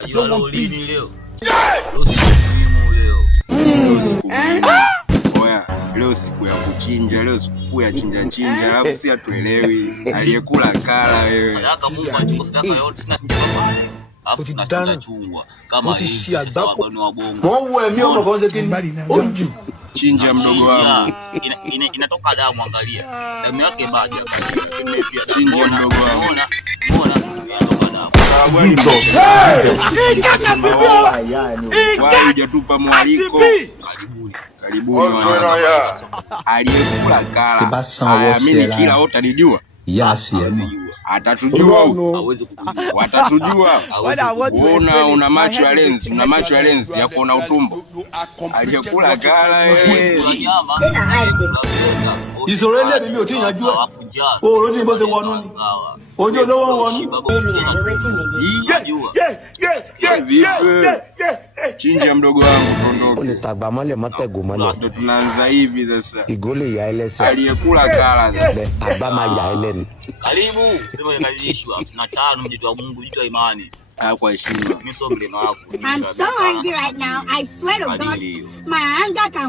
Leo siku ya kuchinja, leo siku ya chinja, alafu si atuelewi aliyekula kala wewe. Sadaka Mungu achukua sadaka yote, sina chinja pale. Alafu tunachinja chungwa kama hii sawa kwa ni wabongo. Wewe mimi unakoze kini? Unju. Chinja mdogo wangu. Inatoka damu, angalia. Damu yake bado. Chinja mdogo wangu. Unaona? Inatoka damu. Wao hujatupa mwaliko. Karibuni aliyekula kala. Mimi kila utanijua. Atatujua, watatujua. Una macho ya lenzi, una macho ya lenzi ya kuona utumbo. Aliyekula kala wewe. Isolele ndio tinajua. Oh, rodi mboze wanoni. Ojo ndo wanoni. Chinja mdogo wangu tondoke. Ulitagba male matego male. Ndio tunaanza hivi sasa. Igole ya elesa. Aliyekula kala sasa. Abama ya eleni. Karibu. Sema yakalishwa 55 mjitu wa Mungu, mjitu wa imani. Kwa heshima. Mimi sio mlema wako. I'm so angry right now. I swear to God. My anger can